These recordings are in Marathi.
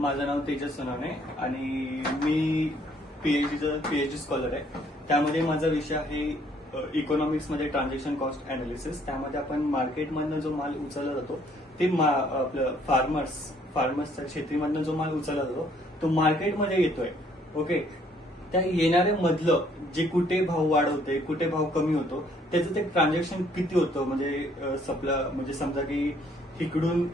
माझं नाव तेजस सोनवणे आणि मी पीएचडी स्कॉलर आहे. त्यामध्ये माझा विषय आहे इकॉनॉमिक्समध्ये ट्रान्झॅक्शन कॉस्ट अनालिसिस. त्यामध्ये आपण मार्केटमधनं जो माल उचलला जातो ते आपलं फार्मर्सच्या शेतीमधनं जो माल उचलला जातो तो मार्केटमध्ये येतोय. ओके, त्या येणाऱ्या मधलं जे कुठे भाव वाढवते कुठे भाव कमी होतो त्याचं ते ट्रान्झॅक्शन किती होतं, म्हणजे समजा की इकडून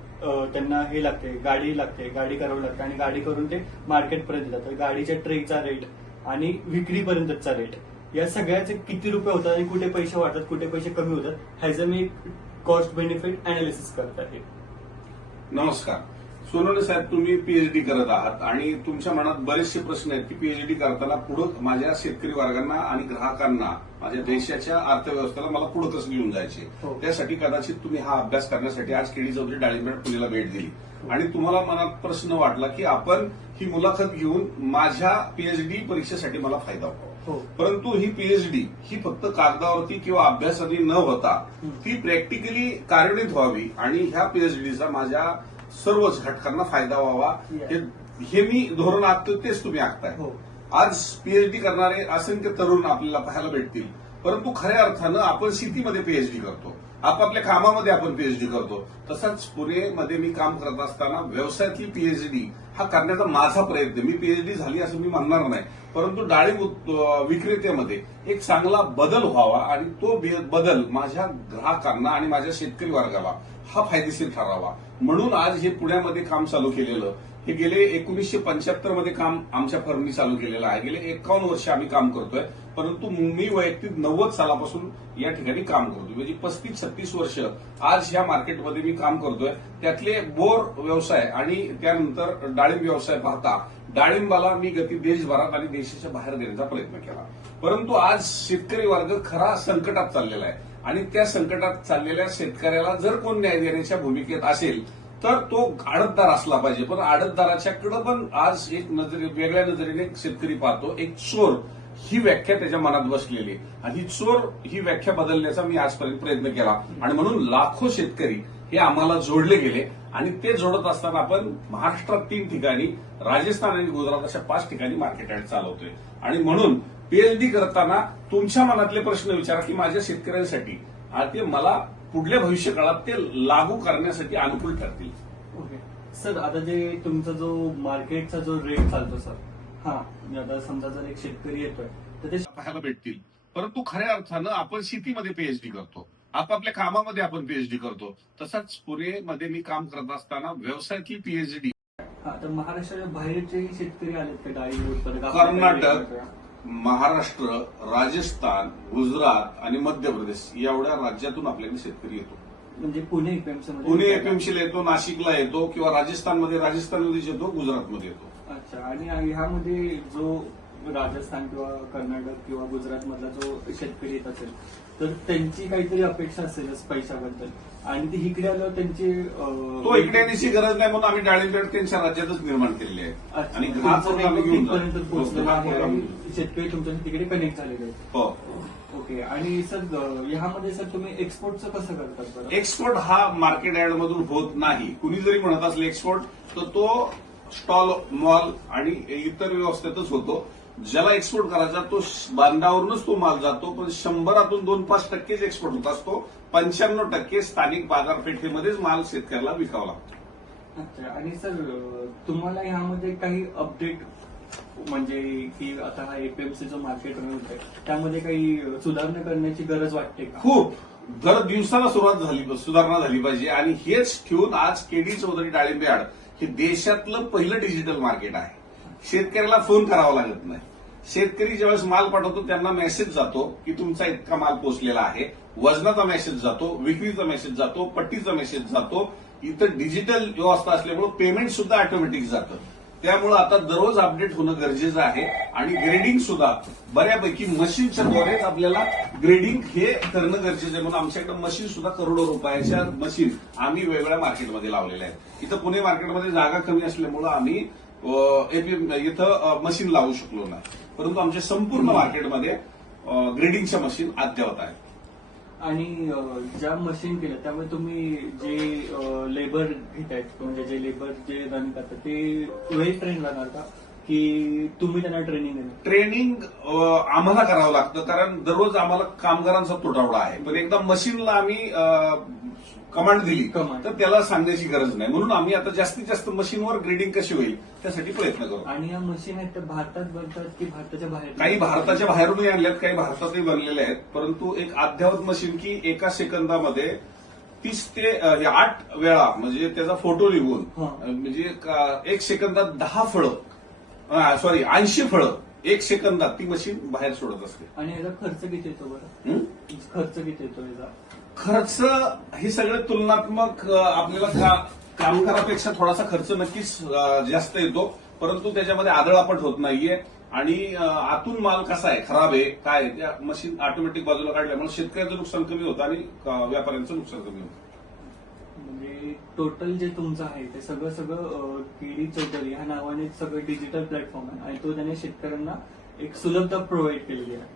त्यांना हे लागते, गाडी करावं लागते आणि गाडी करून ते मार्केटपर्यंत जातं. गाडीच्या ट्रेचा रेट आणि विक्रीपर्यंतचा रेट या सगळ्याचे किती रुपये होतात आणि कुठे पैसे वाढतात कुठे पैसे कमी होतात ह्याचं मी कॉस्ट बेनिफिट अनालिसिस करत आहे. नमस्कार सोनवणे साहेब, तुम्ही पीएचडी करत आहात आणि तुमच्या मनात बरेचसे प्रश्न आहेत की पीएचडी करताना पुढे माझ्या शेतकरी वर्गांना आणि ग्राहकांना, माझ्या देशाच्या अर्थव्यवस्थेला मला पुढे कसं घेऊन जायचे. त्यासाठी कदाचित तुम्ही हा अभ्यास करण्यासाठी आज केडी चौधरी डाळिंबेड पुण्याला भेट दिली आणि तुम्हाला मनात प्रश्न वाटला की आपण ही मुलाखत घेऊन माझ्या पीएचडी परीक्षेसाठी मला फायदा व्हावा. परंतु ही पीएचडी ही फक्त कागदावरती किंवा अभ्यासाने न होता ती प्रॅक्टिकली कार्यान्वित व्हावी आणि ह्या पीएचडीचा माझ्या सर्वच घटकांना फायदा व्हावा हे मी धोरण आखतो, तेच तुम्ही आखताय. आज पीएचडी करणारे असंख्य तरुण आपल्याला पाहायला भेटतील, परंतु खऱ्या अर्थानं आपण शेतीमध्ये पीएचडी करतो, आपापल्या कामामध्ये आपण पीएचडी करतो. तसंच पुणेमध्ये मी काम करत असताना व्यवसायातली पीएचडी हा करण्याचा माझा प्रयत्न. मी पीएचडी झाली असं मी म्हणणार नाही, परंतु डाळिंब विक्रेत्यामध्ये एक चांगला बदल व्हावा आणि तो बदल माझ्या ग्राहकांना आणि माझ्या शेतकरी वर्गाला हा फायदेशीर ठरावा म्हणून आज हे पुण्यामध्ये काम चालू केलेलं, हे गेले 1975 मध्ये काम आमच्या फर्मनी चालू केलेलं आहे. गेले 51 वर्ष आम्ही काम करतोय, परंतु मी वैयक्तिक 90 सालापासून या ठिकाणी काम करतोय, म्हणजे 35-36 वर्ष आज ह्या मार्केटमध्ये मी काम करतोय. त्यातले बोर व्यवसाय आणि त्यानंतर डाळिंब व्यवसाय पाहता डाळिंबाला मी गती देशभरात आणि देशाच्या बाहेर देण्याचा प्रयत्न केला. परंतु आज शेतकरी वर्ग खरा संकटात चाललेला आहे आणि त्या संकटात चाललेल्या शेतकऱ्याला जर कोण न्याय देण्याच्या भूमिकेत असेल तर तो आडतदार असला पाहिजे. पण आडतदाराच्याकडे पण आज एक वेगळ्या नजरेने शेतकरी पाहतो. एक चोर ही व्याख्या त्याच्या मनात बसलेली आहे आणि ही चोर ही व्याख्या बदलण्याचा मी आजपर्यंत प्रयत्न केला आणि म्हणून लाखो शेतकरी हे आम्हाला जोडले गेले आणि ते जोडत असताना आपण महाराष्ट्रात 3 ठिकाणी, राजस्थान आणि गुजरात अशा 5 ठिकाणी मार्केट यार्ड चालवतोय. आणि म्हणून पीएचडी करताना तुमच्या मनातले प्रश्न विचारा की माझ्या शेतकऱ्यांसाठी ते मला पुढल्या भविष्य काळात ते लागू करण्यासाठी अनुकूल ठरतील. ओके सर, आता जे तुमचा जो मार्केटचा जो रेट चालतो सर, आता समजा जर एक शेतकरी येतोय तर ते पाहायला भेटतील, परंतु खऱ्या अर्थानं आपण शेतीमध्ये पीएचडी करतो, आपापल्या कामामध्ये आपण पीएचडी करतो. तसंच पुणेमध्ये मी काम करत असताना व्यवसायातली पीएचडी तर महाराष्ट्राच्या बाहेरचे शेतकरी आलेत का डाळिंब उत्पादक? कर्नाटक, महाराष्ट्र, राजस्थान, गुजरात आणि मध्य प्रदेश एवढ्या राज्यातून आपल्याकडे शेतकरी येतो. म्हणजे पुणे एपीएमसीला येतो, नाशिकला येतो किंवा राजस्थानमध्येच येतो, गुजरातमध्ये येतो. अच्छा, आणि ह्यामध्ये जो राजस्थान किंवा कर्नाटक किंवा गुजरात मधला जो शेतकरी येत असेल तर त्यांची काहीतरी अपेक्षा असेलच पैशाबद्दल आणि ती इकडे आल्यावर त्यांची तो इकडे येण्याची गरज नाही म्हणून आम्ही डाळिंब त्यांच्या राज्यातच निर्माण केलेली आहे आणि तिथपर्यंत पोहोचलेला आहे आणि शेतकरी तुमच्या तिकडे कनेक्ट झालेले आहेत. हो. ओके, आणि सर ह्यामध्ये सर तुम्ही एक्सपोर्टचं कसं करतात? एक्सपोर्ट हा मार्केट यार्ड मधून होत नाही. कुणी जरी म्हणत असलं एक्सपोर्ट तर तो स्टॉल, मॉल आणि इतर व्यवस्थेतच होतो. ज्याला एक्सपोर्ट करायचा तो बांधावरूनच तो माल जातो, पण 100रातून 2-5% एक्सपोर्ट होत असतो. 95% स्थानिक बाजारपेठेमध्येच माल शेतकऱ्याला विकावा लागतो. अच्छा, आणि सर तुम्हाला ह्यामध्ये काही अपडेट म्हणजे की आता हा एपीएमसीचं मार्केट आहे त्यामध्ये काही सुधारणा करण्याची गरज वाटते का? खूप. दर दिवसाला सुधारणा झाली पाहिजे आणि हेच ठेवून आज केडी चौधरी डाळिंब यार्ड हे देशातलं पहिलं डिजिटल मार्केट आहे. शेतकऱ्याला फोन करावा लागत नाही. शेतकरी ज्यावेळेस माल पाठवतो त्यांना मेसेज जातो की तुमचा इतका माल पोहोचलेला आहे, वजनाचा मेसेज जातो, विक्रीचा मेसेज जातो, पट्टीचा मेसेज जातो. इथं डिजिटल व्यवस्था असल्यामुळे पेमेंट सुद्धा ऑटोमॅटिक जातं. त्यामुळे आता दररोज अपडेट होणं गरजेचं आहे आणि ग्रेडिंग सुद्धा बऱ्यापैकी मशीनच्या द्वारेच आपल्याला ग्रेडिंग हे करणं गरजेचं आहे. म्हणून आमच्याकडे मशीन सुद्धा करोडो रुपयाच्या मशीन आम्ही वेगवेगळ्या मार्केटमध्ये लावलेल्या आहेत. इथं पुणे मार्केटमध्ये जागा कमी असल्यामुळे आम्ही इथं मशीन लावू शकलो नाही, परंतु आमच्या संपूर्ण मार्केटमध्ये ग्रेडिंगच्या मशीन अद्ययावत आहेत. आणि ज्या मशीन केलं त्यामुळे तुम्ही जे लेबर घेतायत म्हणजे जे लेबर जे रन करतात ते वेल ट्रेन राहणार का की तुम्ही त्यांना ट्रेनिंग देणार? ट्रेनिंग आम्हाला करावं लागतं, कारण दररोज आम्हाला कामगारांचा तुटवडा आहे. पण एकदा मशीनला आम्ही कमांड दिली Command. तर त्याला सांगण्याची गरज नाही. म्हणून आम्ही आता जास्तीत जास्त मशीनवर ग्रेडिंग कशी होईल त्यासाठी प्रयत्न करू. आणि या मशीन आहेत त्या भारतात बनतात की भारताच्या बाहेर? काही भारताच्या बाहेरूनही आणल्यात, काही भारतातही बनलेले आहेत. परंतु एक अद्ययावत मशीन की एका सेकंदामध्ये 30 ते 8 वेळा म्हणजे त्याचा फोटो निघून हा. म्हणजे एक सेकंदात 10 फळं, सॉरी 80 फळं एक सेकंदात ती मशीन बाहेर सोडत असते. आणि याचा खर्च किती येतो बरं? हं? खर्च किती येतो याचा? खर्च हे सगळे तुलनात्मक आपल्याला कामगारापेक्षा थोडासा खर्च नक्कीच जास्त येतो, परंतु त्याच्यामध्ये आदळापट होत नाहीये. आणि आतून माल कसा आहे, खराब आहे, काय आहे, त्या मशीन ऑटोमॅटिक बाजूला काढल्यामुळे शेतकऱ्याचं नुकसान कमी होतं आणि व्यापाऱ्यांचं नुकसान कमी होतं. म्हणजे टोटल जे तुमचं आहे ते सगळं केडी चौधरी ह्या नावाने सगळं डिजिटल प्लॅटफॉर्म आहे आणि तो त्याने शेतकऱ्यांना एक सुलभता प्रोव्हाइड केलेली आहे.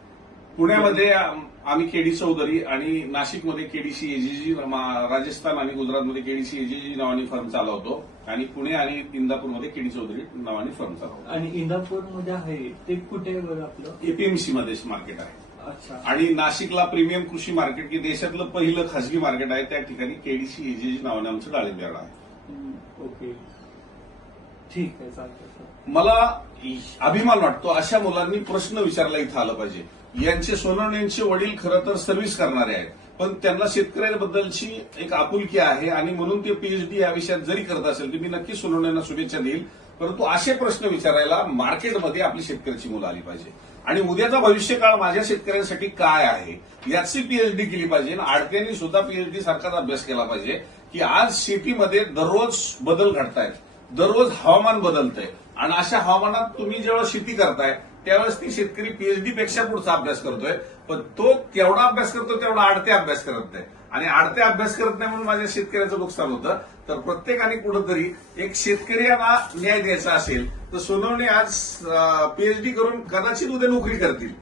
पुण्यामध्ये आम्ही केडी चौधरी आणि नाशिकमध्ये केडीसी एजीजी, राजस्थान आणि गुजरातमध्ये केडीसी एजीजी नावाने फर्म चालवतो आणि पुणे आणि इंदापूरमध्ये केडी चौधरी नावाने फर्म चालवतो. आणि इंदापूरमध्ये आहे ते कुठे बरं आपलं? एपीएमसी मध्ये मार्केट आहे. अच्छा. आणि नाशिकला प्रीमियम कृषी मार्केट की देशातलं पहिलं खासगी मार्केट आहे, त्या ठिकाणी केडीसी एजीजी नावाने आमचं डाळिंब यार्ड आहे. ओके, ठीक आहे, चालतंय सर. मला अभिमान वाटतो अशा मुलांनी प्रश्न विचारला इथं आलं पाहिजे. यांचे सोनवणेंचे वडील खरं तर सर्व्हिस करणारे आहेत, पण त्यांना शेतकऱ्यांबद्दलची एक आपुलकी आहे आणि म्हणून ते पीएचडी या विषयात जरी करत असेल तर मी नक्कीच सोनवणेंना शुभेच्छा देईल. परंतु असे प्रश्न विचारायला मार्केटमध्ये आपली शेतकऱ्याची मुलं आली पाहिजे आणि उद्याचा भविष्यकाळ माझ्या शेतकऱ्यांसाठी काय आहे याची पीएचडी केली पाहिजे. आडत्यांनी सुद्धा पीएचडी सारखाच अभ्यास केला पाहिजे की आज शेतीमध्ये दररोज बदल घडतायत, दररोज हवामान बदलतंय आणि अशा हवामानात तुम्ही जेव्हा शेती करताय त्यावेळेस ती शेतकरी पीएचडी पेक्षा पुढचा अभ्यास करतोय, पण तो तेवढा अभ्यास करतो तेवढा आडत्या अभ्यास करत नाही आणि आडत्या अभ्यास करत नाही म्हणून माझ्या शेतकऱ्याचं नुकसान होतं. तर प्रत्येकाने कुठंतरी एक शेतकऱ्यांना न्याय द्यायचा असेल तर सोनवणे आज पीएचडी करून कदाचित उद्या नोकरी करतील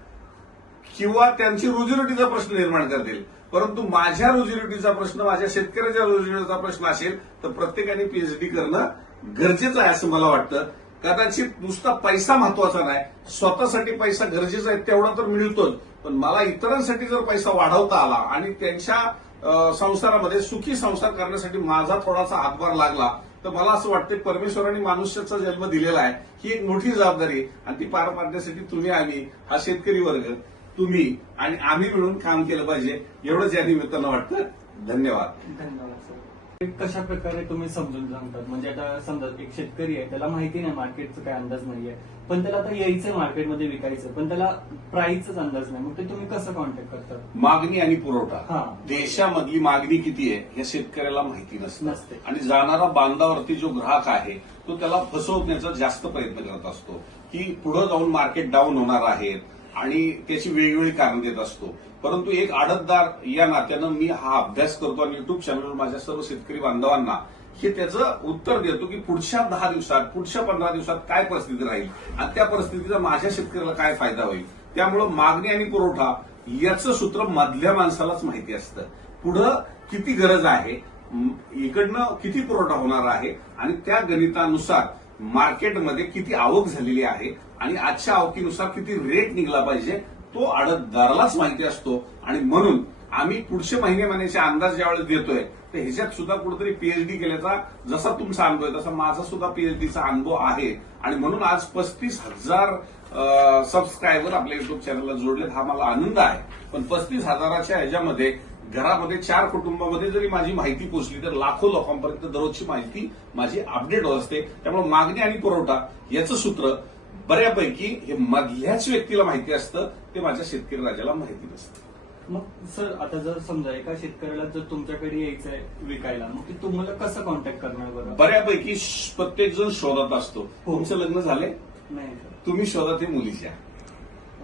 किंवा त्यांची रोजीरोटीचा प्रश्न निर्माण करतील, परंतु माझ्या रोजीरोटीचा प्रश्न, माझ्या शेतकऱ्याच्या रोजीरोटीचा प्रश्न असेल तर प्रत्येकाने पीएचडी करणं गरजेचं आहे असं मला वाटतं. कदाचित नुसता पैसा महत्वाचा नाही, स्वतःसाठी पैसा गरजेचा आहे तेवढा तर मिळतोच, पण मला इतरांसाठी जर पैसा वाढवता आला आणि त्यांच्या संसारामध्ये सुखी संसार करण्यासाठी माझा थोडासा हातभार लागला तर मला असं वाटतं परमेश्वराने मनुष्याचा जन्म दिलेला आहे, ही एक मोठी जबाबदारी आणि ती पार पाडण्यासाठी तुम्ही, आम्ही, हा शेतकरी वर्ग, तुम्ही आणि आम्ही मिळून काम केलं पाहिजे एवढंच या निमित्तानं वाटतं. धन्यवाद. धन्यवाद सर. कशा प्रकारे तुम्ही समजून सांगतात? म्हणजे आता समजा एक शेतकरी आहे, त्याला माहिती नाही, मार्केटचा काही अंदाज नाहीये, पण त्याला आता यायचं मार्केटमध्ये विकायचं, पण त्याला प्राइसचाच अंदाज नाही, मग ते तुम्ही कसं कॉन्टॅक्ट करतात? मागणी आणि पुरवठा, हा. देशामधली मागणी किती आहे हे शेतकऱ्याला माहिती नसते. नसते आणि जाणारा बांधावरती जो ग्राहक आहे तो त्याला फसवण्याचा जास्त प्रयत्न करत असतो की पुढे जाऊन मार्केट डाऊन होणार आहेत आणि त्याची वेगवेगळी कारण देत असतो. परंतु एक आडतदार या नात्यानं मी हा अभ्यास करतो आणि युट्यूब चॅनलवर माझ्या सर्व शेतकरी बांधवांना हे त्याचं उत्तर देतो की पुढच्या 10 दिवसात, पुढच्या 15 दिवसात काय परिस्थिती राहील आणि त्या परिस्थितीचा माझ्या शेतकऱ्याला काय फायदा होईल. त्यामुळं मागणी आणि पुरवठा याचं सूत्र मधल्या माणसालाच माहिती असतं. पुढं किती गरज आहे, इकडनं किती पुरवठा होणार आहे आणि त्या गणितानुसार मार्केटमध्ये किती आवक झालेली आहे आणि आजच्या आवकीनुसार किती रेट निघला पाहिजे तो आडतदारालाच माहिती असतो. आणि म्हणून आम्ही पुढचे महिन्याचे अंदाज ज्यावेळेस देतोय तर ह्याच्यात सुद्धा कुठेतरी पीएचडी केल्याचा जसा तुमचा अनुभव आहे तसा माझा सुद्धा पीएचडीचा अनुभव आहे आणि म्हणून आज 35,000 सबस्क्रायबर आपल्या युट्यूब चॅनलला जोडलेत. हा मला आनंद आहे. पण 35,000च्या ह्याच्यामध्ये घरामध्ये 4 कुटुंबामध्ये जरी माझी माहिती पोहोचली तर लाखो लोकांपर्यंत दररोजची माहिती माझी अपडेट होत असते. त्यामुळे मागणी आणि पुरवठा याचं सूत्र बऱ्यापैकी हे मधल्याच व्यक्तीला माहिती असतं, ते माझ्या शेतकरी राजाला माहिती नसतं. मग सर आता जर समजा एका शेतकऱ्याला जर तुमच्याकडे यायचंय विकायला, मग ते तुम्हाला कसं कॉन्टॅक्ट करणार बरं? बऱ्यापैकी प्रत्येक जण शोधात असतो. तुमचं लग्न झाले नाही सर. तुम्ही शोधात हे मुलीच्या,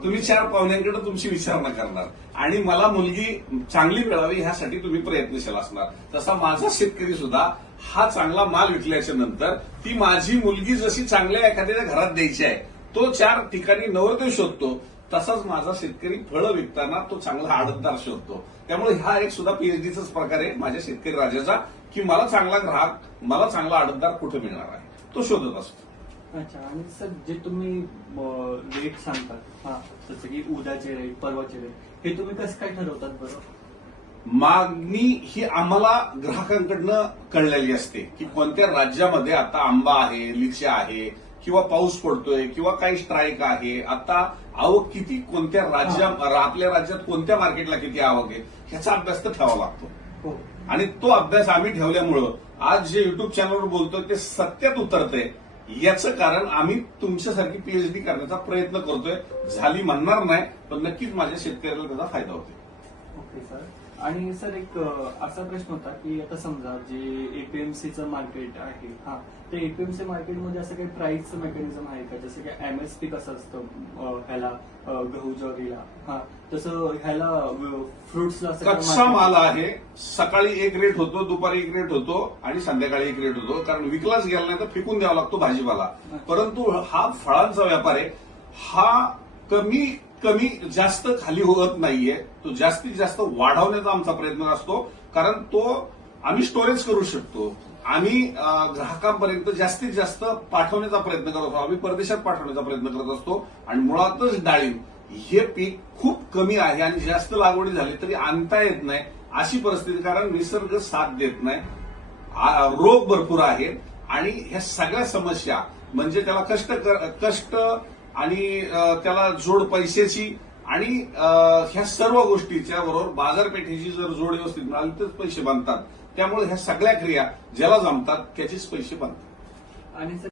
तुम्ही 4 पाहुण्यांकडे तुमची विचारणा करणार आणि मला मुलगी चांगली मिळावी ह्यासाठी तुम्ही प्रयत्नशील असणार. तसा माझा शेतकरी सुद्धा हा चांगला माल विकल्याच्या नंतर ती माझी मुलगी जशी चांगल्या एखाद्या घरात द्यायची आहे तो 4 ठिकाणी नवरदेव शोधतो तसाच माझा शेतकरी फळं विकताना तो चांगला आडतदार शोधतो. त्यामुळे हा एक सुद्धा पीएचडीचाच प्रकार आहे माझ्या शेतकरी राजाचा, की मला चांगला ग्राहक, मला चांगला आडतदार कुठे मिळणार आहे तो शोधत असतो. अच्छा. आणि सर जे तुम्ही रेट सांगतात, हा, जसं की उद्याचे रेट, परवाचे रेट, हे तुम्ही कसं काय ठरवतात बरं? मागणी ही आम्हाला ग्राहकांकडनं कळलेली असते की कोणत्या राज्यामध्ये आता आंबा आहे, लिची आहे, किंवा पाऊस पडतोय, किंवा काही स्ट्राईक आहे, आता आवक किती, कोणत्या आपल्या राज्यात कोणत्या मार्केटला किती आवक आहे, ह्याचा अभ्यास तर ठेवावा लागतो. हो. आणि तो अभ्यास आम्ही ठेवल्यामुळं आज जे युट्यूब चॅनलवर बोलतोय ते सत्यात उतरतंय. याचं कारण आम्ही तुमच्यासारखी पीएचडी करण्याचा प्रयत्न करतोय. झाली म्हणणार नाही, पण नक्कीच माझ्या शेतकऱ्याला त्याचा फायदा होतो. Okay sir. आणि सर एक असा प्रश्न होता की आता समजा जे एपीएमसीचं मार्केट आहे, हा, ते एपीएमसी मार्केटमध्ये असं काही प्राइसचं मेकॅनिझम आहे का? जसं की एमएसपी कसं असतं ह्याला गहू ज्वारीला, हा, तसं ह्याला फ्रुट्सला असं काही कच्चा market- माल आहे. सकाळी एक रेट होतो, दुपारी एक रेट होतो आणि संध्याकाळी एक रेट होतो. कारण विकलाच गेला नाही तर फेकून द्यावा लागतो भाजीपाला. परंतु हा फळांचा व्यापार आहे. हा कमी कमी जास्त खाली होत नाहीये. तो जास्तीत जास्त वाढवण्याचा आमचा प्रयत्न असतो. कारण तो आम्ही स्टोरेज करू शकतो. आम्ही ग्राहकांपर्यंत जास्तीत जास्त पाठवण्याचा प्रयत्न करत असतो. आम्ही परदेशात पाठवण्याचा प्रयत्न करत असतो. आणि मुळातच डाळिंब हे पीक खूप कमी आहे आणि जास्त लागवडी झाली तरी आणता येत नाही अशी परिस्थिती. कारण निसर्ग साथ देत नाही, रोग भरपूर आहेत आणि ह्या सगळ्या समस्या म्हणजे त्याला कष्ट आणि त्याला जोड पैशाची आणि ह्या सर्व गोष्टीच्या बरोबर बाजारपेठेची जर जोड व्यवस्थित मिळाली तर पैसे बनतात. त्यामुळे ह्या सगळ्या क्रिया ज्याला जमतात त्याचेच पैसे बनतात. आणि सर